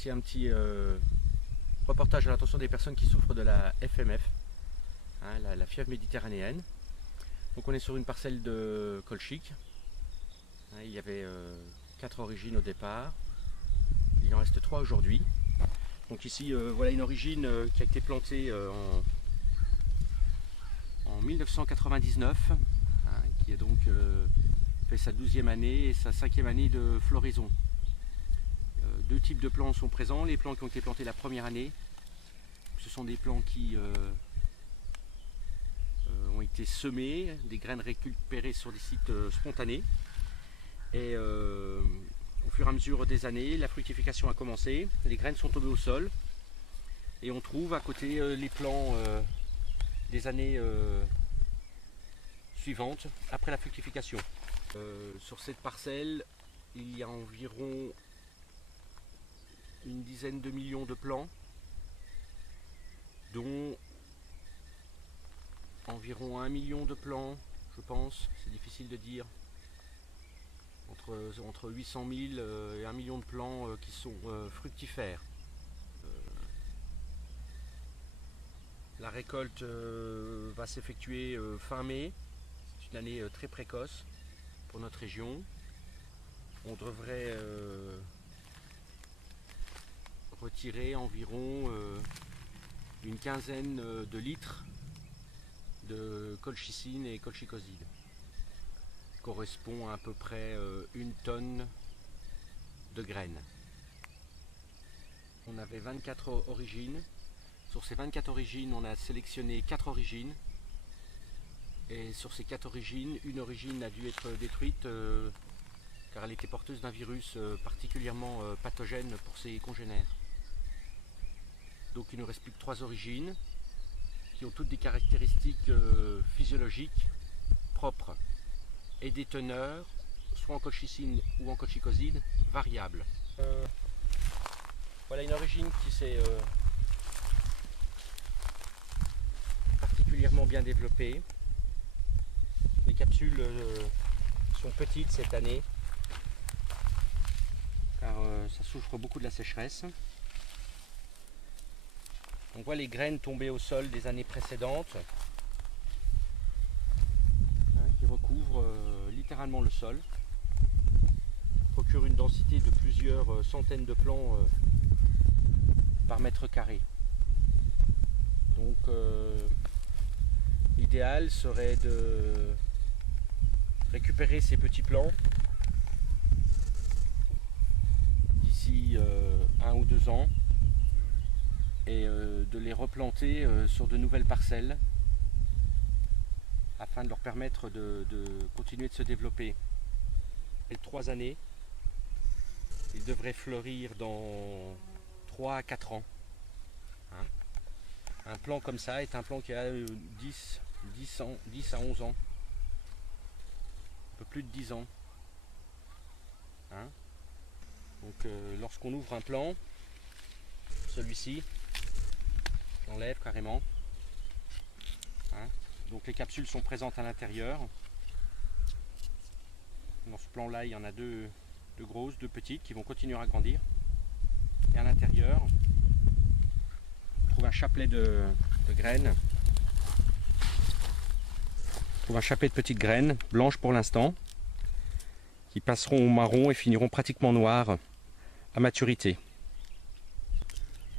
c'est un petit reportage à l'attention des personnes qui souffrent de la FMF, hein, la fièvre méditerranéenne. Donc on est sur une parcelle de colchique. Hein, il y avait 4 origines au départ, il en reste 3 aujourd'hui. Donc ici voilà une origine qui a été plantée en 1999, hein, qui a donc fait sa 12e année et sa 5e année de floraison. Deux types de plants sont présents, les plants qui ont été plantés la première année, ce sont des plants qui ont été semés, des graines récupérées sur des sites spontanés, et au fur et à mesure des années, la fructification a commencé, les graines sont tombées au sol, et on trouve à côté les plants des années suivantes, après la fructification. Sur cette parcelle, il y a environ une dizaine de millions de plants, dont environ 1 million de plants, je pense, c'est difficile de dire, entre 800 000 et 1 million de plants qui sont fructifères. La récolte va s'effectuer fin mai, c'est une année très précoce pour notre région. On devrait retirer environ une quinzaine de litres de colchicine et colchicoside. Correspond à peu près 1 tonne de graines. On avait 24 origines. Sur ces 24 origines, on a sélectionné 4 origines. Et sur ces 4 origines, une origine a dû être détruite car elle était porteuse d'un virus particulièrement pathogène pour ses congénères. Donc il ne reste plus que 3 origines qui ont toutes des caractéristiques physiologiques propres et des teneurs, soit en colchicine ou en colchicoside, variables. Voilà une origine qui s'est particulièrement bien développée. Les capsules sont petites cette année car ça souffre beaucoup de la sécheresse. On voit les graines tomber au sol des années précédentes, hein, qui recouvrent littéralement le sol, procurent une densité de plusieurs centaines de plants par mètre carré. Donc l'idéal serait de récupérer ces petits plants d'ici 1 ou 2 ans et de les replanter sur de nouvelles parcelles afin de leur permettre de continuer de se développer. Et 3 années, ils devraient fleurir dans 3 à 4 ans. Hein, un plant comme ça est un plant qui a 10 à 11 ans. Un peu plus de 10 ans. Hein, donc lorsqu'on ouvre un plant, celui-ci, j'enlève carrément. Hein, donc les capsules sont présentes à l'intérieur. Dans ce plan là il y en a deux grosses, 2 petites qui vont continuer à grandir. Et à l'intérieur on trouve un chapelet de graines. On trouve un chapelet de petites graines blanches pour l'instant qui passeront au marron et finiront pratiquement noires à maturité.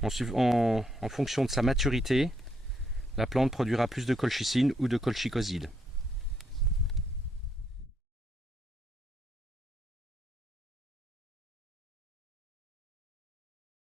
En fonction de sa maturité, la plante produira plus de colchicine ou de colchicoside.